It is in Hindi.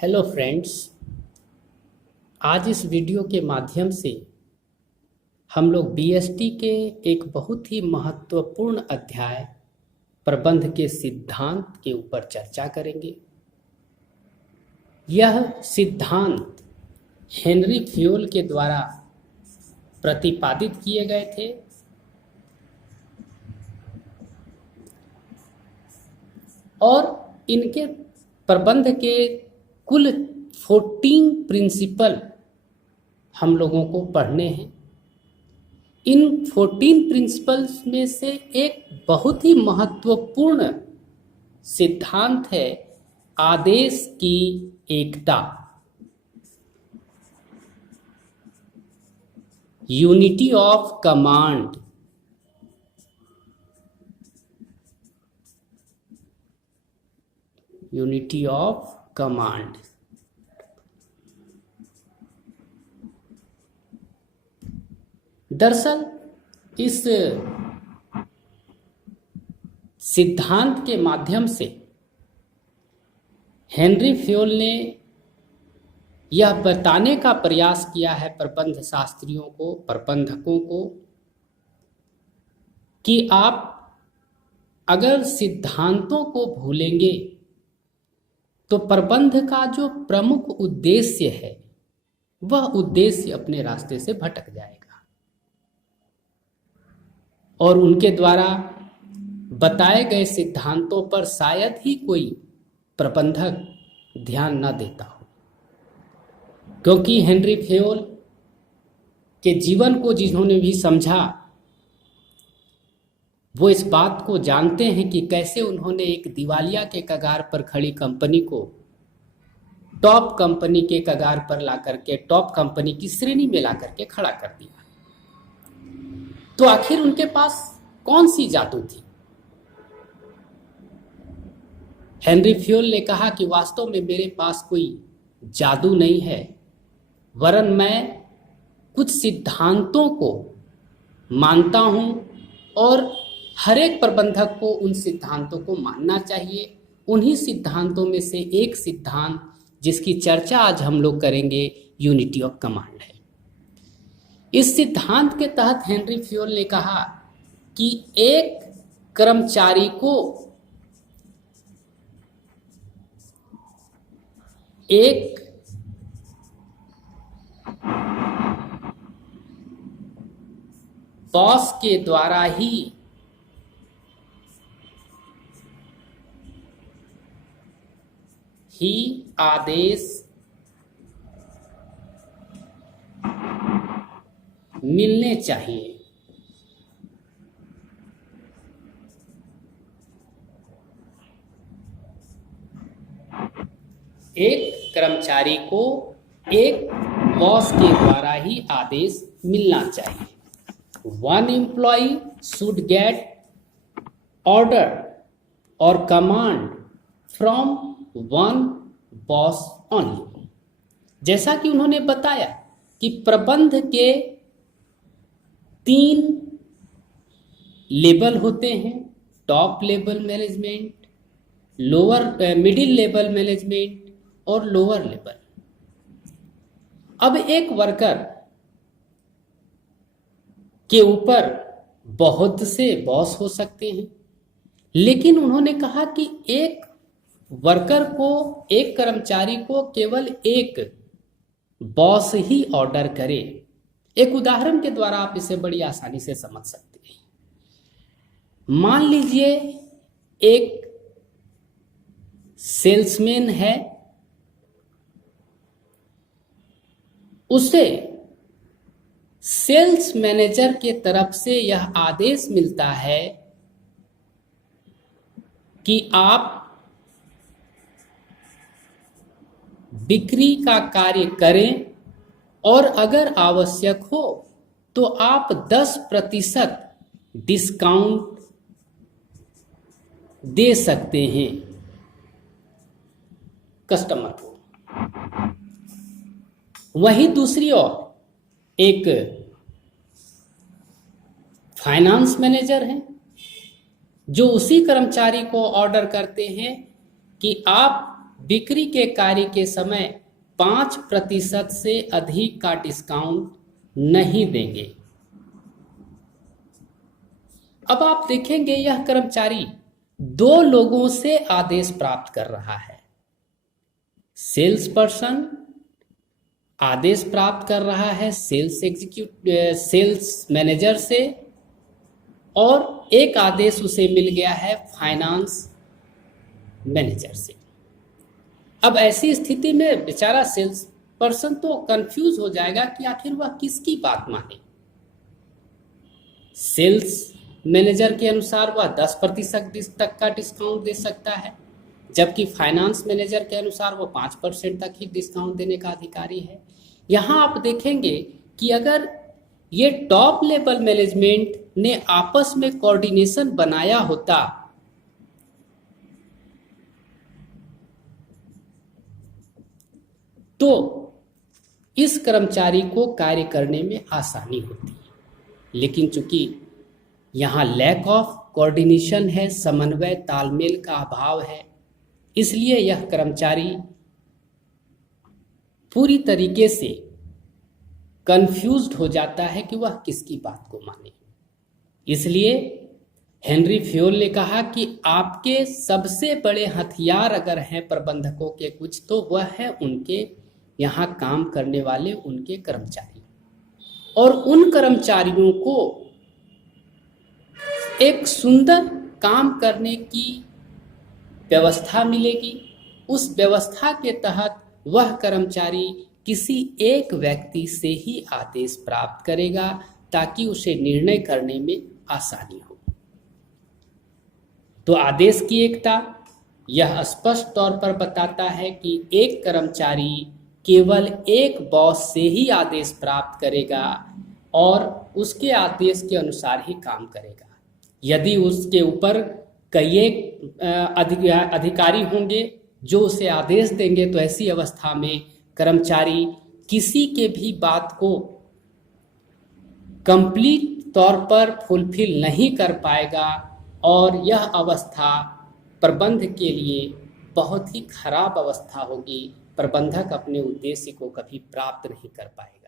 Hello friends. आज इस वीडियो के माध्यम से हम लोग बीएसटी के एक बहुत ही महत्वपूर्ण अध्याय प्रबंध के सिद्धांत के ऊपर चर्चा करेंगे। यह सिद्धांत हेनरी फ्योल के द्वारा प्रतिपादित किए गए थे और इनके प्रबंध के कुल 14 प्रिंसिपल हम लोगों को पढ़ने हैं। इन 14 प्रिंसिपल्स में से एक बहुत ही महत्वपूर्ण सिद्धांत है आदेश की एकता, unity of command. Unity of command दरअसल इस सिद्धांत के माध्यम से हेनरी फ्योल ने यह बताने का प्रयास किया है प्रबंध शास्त्रियों को, प्रबंधकों को, कि आप अगर सिद्धांतों को भूलेंगे तो प्रबंध का जो प्रमुख उद्देश्य है वह उद्देश्य अपने रास्ते से भटक जाएगा और उनके द्वारा बताए गए सिद्धांतों पर शायद ही कोई प्रबंधक ध्यान न देता हो, क्योंकि हेनरी फ्योल के जीवन को जिन्होंने भी समझा वो इस बात को जानते हैं कि कैसे उन्होंने एक दिवालिया के कगार पर खड़ी कंपनी को टॉप कंपनी के कगार पर लाकर के टॉप कंपनी की श्रेणी में लाकर के खड़ा कर दिया। तो आखिर उनके पास कौन सी जादू थी? हेनरी फ्योल ने कहा कि वास्तव में मेरे पास कोई जादू नहीं है, वरन मैं कुछ सिद्धांतों को मानता हूं और हर एक प्रबंधक को उन सिद्धांतों को मानना चाहिए। उन्हीं सिद्धांतों में से एक सिद्धांत जिसकी चर्चा आज हम लोग करेंगे यूनिटी ऑफ कमांड है। इस सिद्धांत के तहत हेनरी फ्योल ने कहा कि एक कर्मचारी को एक बॉस के द्वारा ही आदेश मिलने चाहिए। एक कर्मचारी को एक बॉस के द्वारा ही आदेश मिलना चाहिए। One employee should get order or command from one boss only। जैसा कि उन्होंने बताया कि प्रबंध के 3 लेवल होते हैं, top level management, middle level management और लोअर लेवल। अब एक वर्कर के ऊपर बहुत से बॉस हो सकते हैं, लेकिन उन्होंने कहा कि एक वर्कर को, एक कर्मचारी को केवल एक बॉस ही ऑर्डर करे। एक उदाहरण के द्वारा आप इसे बड़ी आसानी से समझ सकते हैं। मान लीजिए एक सेल्समैन है, उसे सेल्स मैनेजर के तरफ से यह आदेश मिलता है कि आप बिक्री का कार्य करें और अगर आवश्यक हो तो आप 10% डिस्काउंट दे सकते हैं कस्टमर को। वहीं दूसरी ओर एक फाइनेंस मैनेजर है जो उसी कर्मचारी को ऑर्डर करते हैं कि आप बिक्री के कार्य के समय 5% से अधिक का डिस्काउंट नहीं देंगे। अब आप देखेंगे यह कर्मचारी 2 लोगों से आदेश प्राप्त कर रहा है। सेल्स पर्सन आदेश प्राप्त कर रहा है सेल्स मैनेजर से, और एक आदेश उसे मिल गया है फाइनेंस मैनेजर से। अब ऐसी स्थिति में बेचारा सेल्स पर्सन तो कंफ्यूज हो जाएगा कि आखिर वह किसकी बात माने। सेल्स मैनेजर के अनुसार वह 10% तक का डिस्काउंट दे सकता है, जबकि फाइनेंस मैनेजर के अनुसार वो 5% तक ही डिस्काउंट देने का अधिकारी है। यहाँ आप देखेंगे कि अगर ये टॉप लेवल मैनेजमेंट ने आपस में कोऑर्डिनेशन बनाया होता तो इस कर्मचारी को कार्य करने में आसानी होती, लेकिन चूंकि यहाँ लैक ऑफ कोऑर्डिनेशन है, समन्वय तालमेल का अभाव है, इसलिए यह कर्मचारी पूरी तरीके से कंफ्यूज्ड हो जाता है कि वह किसकी बात को माने। इसलिए हेनरी फ्योल ने कहा कि आपके सबसे बड़े हथियार अगर हैं प्रबंधकों के कुछ, तो वह है उनके यहाँ काम करने वाले उनके कर्मचारी, और उन कर्मचारियों को एक सुंदर काम करने की व्यवस्था मिलेगी। उस व्यवस्था के तहत वह कर्मचारी किसी एक व्यक्ति से ही आदेश प्राप्त करेगा ताकि उसे निर्णय करने में आसानी हो। तो आदेश की एकता यह स्पष्ट तौर पर बताता है कि एक कर्मचारी केवल एक बॉस से ही आदेश प्राप्त करेगा और उसके आदेश के अनुसार ही काम करेगा। यदि उसके ऊपर कई एक अधिकारी होंगे जो उसे आदेश देंगे, तो ऐसी अवस्था में कर्मचारी किसी के भी बात को कंप्लीट तौर पर फुलफिल नहीं कर पाएगा, और यह अवस्था प्रबंध के लिए बहुत ही खराब अवस्था होगी। प्रबंधक अपने उद्देश्य को कभी प्राप्त नहीं कर पाएगा।